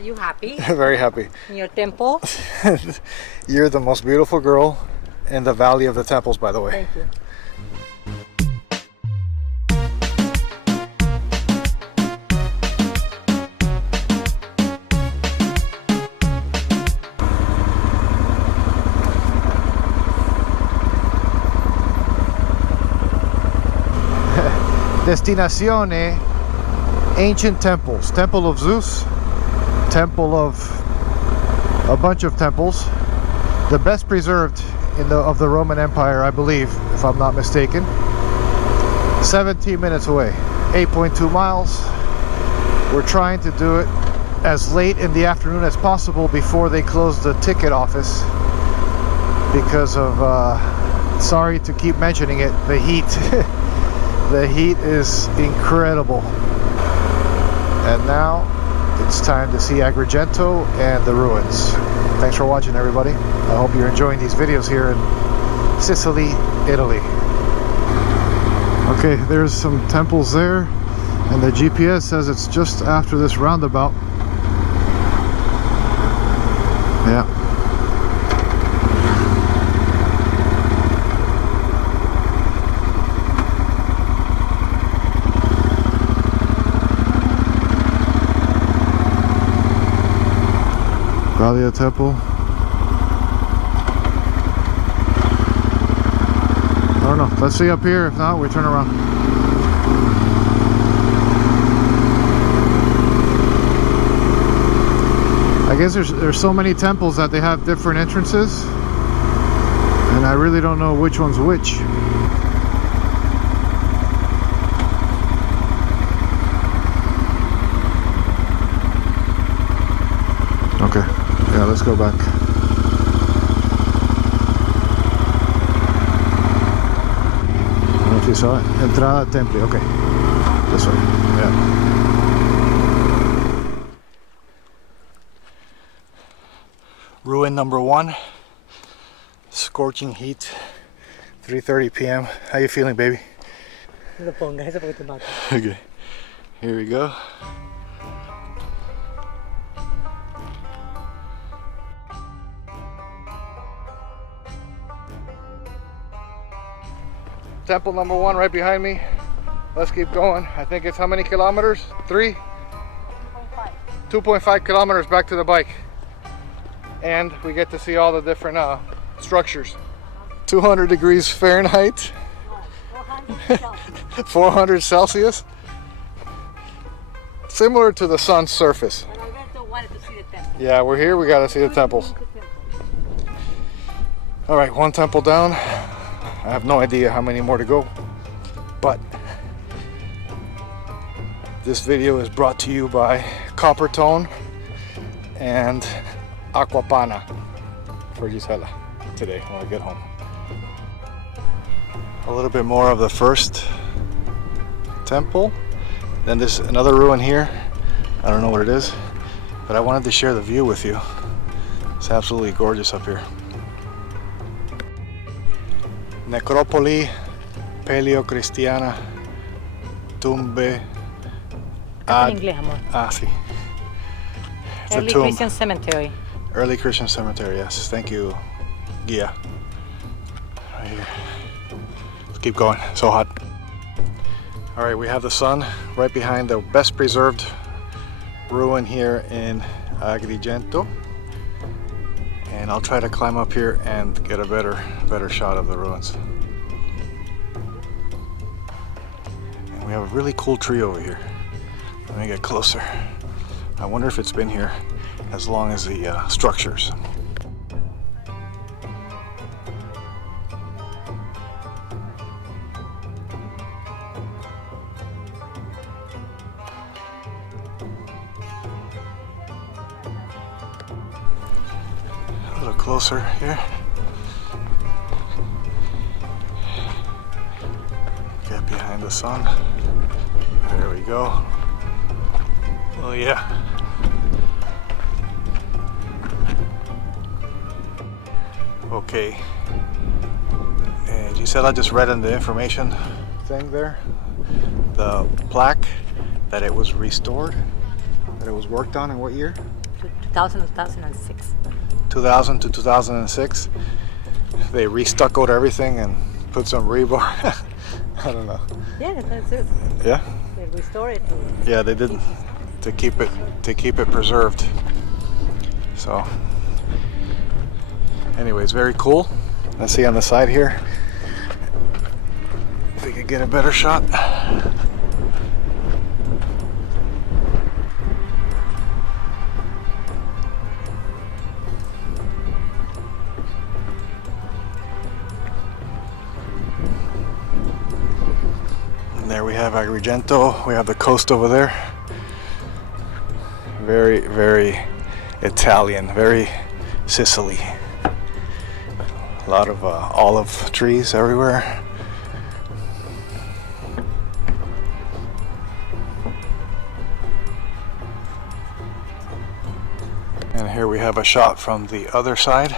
Are you happy? Very happy. In your temple? You're the most beautiful girl in the Valley of the Temples, by the way. Thank you. Destinazione, ancient temples. Temple of Zeus, temple of a bunch of temples, the best preserved of the Roman Empire, I believe, if I'm not mistaken. 17 minutes away, 8.2 miles. We're trying to do it as late in the afternoon as possible before they close the ticket office because of, sorry to keep mentioning it, the heat. The heat is incredible. And now it's time to see Agrigento and the ruins. Thanks for watching, everybody. I hope you're enjoying these videos here in Sicily, Italy. Okay, there's some temples there, and the GPS says it's just after this roundabout. Yeah. Valley of Temple. I don't know. Let's see up here. If not, we turn around. I guess there's so many temples that they have different entrances, and I really don't know which one's which. Okay. Yeah, let's go back. I don't know if you saw it. Entrada Templi. Okay. This way. Yeah. Ruin number 1. Scorching heat. 3:30 p.m. How you feeling, baby? Okay. Here we go. Temple number 1 right behind me. Let's keep going. I think it's how many kilometers? 3? 2.5 kilometers back to the bike. And we get to see all the different structures. 200 degrees Fahrenheit. 400 Celsius. Similar to the sun's surface. Yeah, we're here. We got to see the temples. All right, 1 temple down. I have no idea how many more to go, but this video is brought to you by Copper Tone and Aquapana for Gisela today when I get home. A little bit more of the first temple. Then there's another ruin here. I don't know what it is, but I wanted to share the view with you. It's absolutely gorgeous up here. Necropoli Paleocristiana Tumbe ad... sí. It's Early a tomb. Christian cemetery. Early Christian cemetery, yes. Thank you, Gia. Right here. Let's keep going. So hot. All right, we have the sun right behind the best preserved ruin here in Agrigento. And I'll try to climb up here and get a better shot of the ruins. And we have a really cool tree over here. Let me get closer. I wonder if it's been here as long as the structures. A little closer here. Get behind the sun. There we go. Oh yeah. Okay. And Gisela just read in the information thing there, the plaque, that it was restored, that it was worked on in what year? 2000, 2006. 2000 to 2006. They restuccoed everything and put some rebar. I don't know. Yeah, that's it. Yeah? They restore it. Yeah, they did, to keep it preserved. So anyways, very cool. Let's see on the side here if we could get a better shot. And there we have Agrigento. We have the coast over there. Very, very Italian, very Sicily. A lot of olive trees everywhere. And here we have a shot from the other side.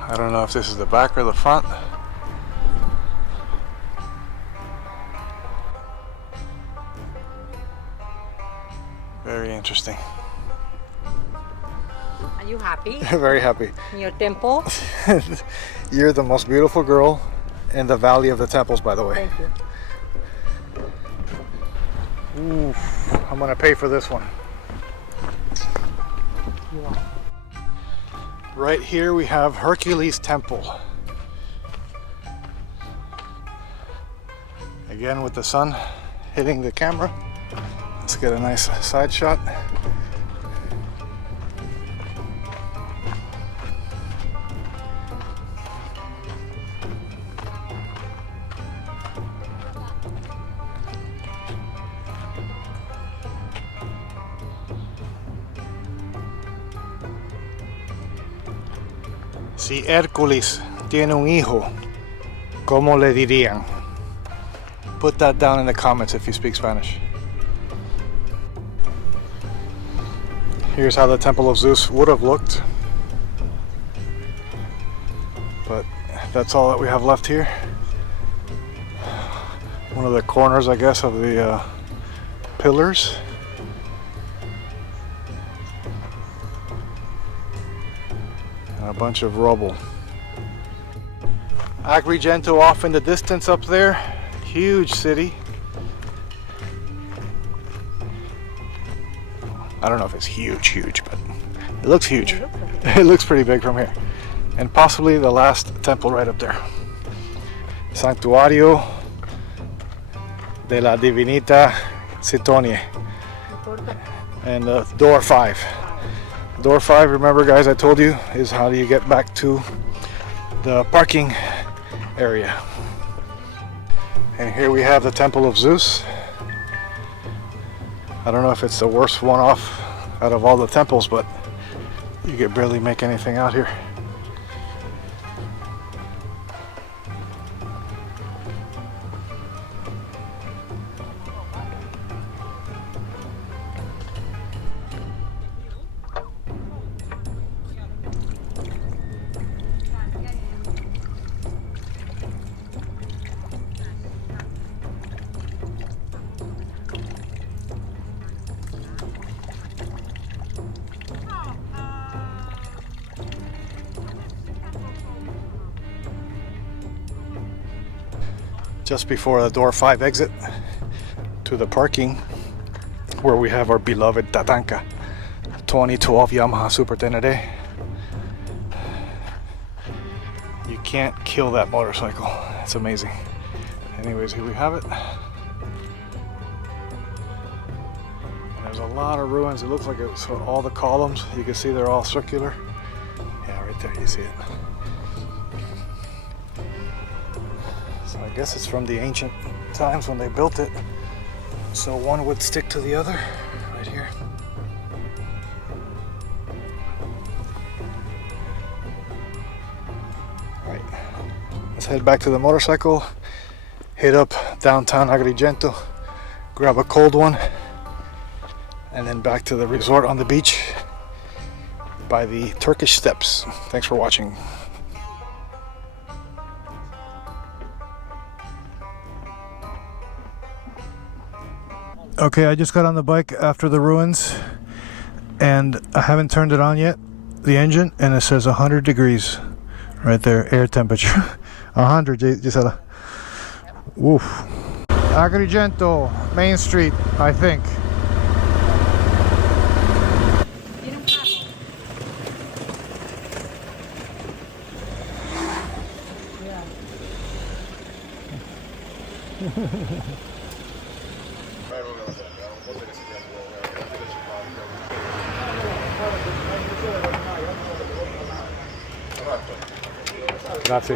I don't know if this is the back or the front. Very interesting. Are you happy Very happy. in your temple? You're the most beautiful girl in the Valley of the Temples, by the way. Thank you. Oof, I'm gonna pay for this one. You are. Right here we have Hercules Temple. Again with the sun hitting the camera. Let's get a nice side shot. Si Hércules tiene un hijo, ¿cómo le dirían? Put that down in the comments if you speak Spanish. Here's how the Temple of Zeus would have looked. But that's all that we have left here. One of the corners, I guess, of the pillars. And a bunch of rubble. Agrigento off in the distance up there. Huge city. I don't know if it's huge, but it looks huge. It looks pretty big from here. And possibly the last temple right up there. Santuario de la Divinita Citonie. And door 5. Door 5, remember guys, I told you, is how do you get back to the parking area. And here we have the Temple of Zeus. I don't know if it's the worst one off out of all the temples, but you can barely make anything out here. Just before the door 5 exit to the parking where we have our beloved Tatanka 2012 Yamaha Super Tenere. You can't kill that motorcycle. It's amazing. Anyways, here we have it. And there's a lot of ruins. It looks like it's all the columns. You can see they're all circular. Yeah, right there you see it. So I guess it's from the ancient times when they built it. So one would stick to the other, right here. All right, let's head back to the motorcycle, hit up downtown Agrigento, grab a cold one, and then back to the resort on the beach by the Turkish steps. Thanks for watching. Okay, I just got on the bike after the ruins, and I haven't turned it on yet, the engine, and it says 100 degrees right there, air temperature. 100, Gisela. Oof. Agrigento, Main Street, I think. Grazie.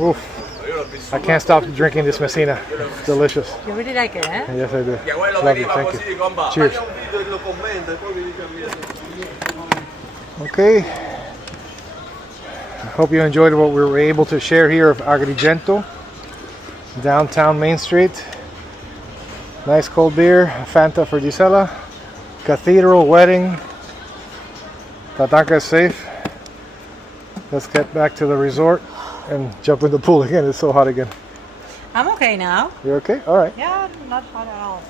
Oof. I can't stop drinking this Messina. It's delicious. You really like it, eh? Yes, I do. Love it. Thank you. Cheers. Okay. I hope you enjoyed what we were able to share here of Agrigento, downtown Main Street. Nice cold beer, a Fanta for Gisela. Cathedral wedding. Tatanka is safe. Let's get back to the resort and jump in the pool again. It's so hot again. I'm okay now. You're okay? All right. Yeah, not hot at all.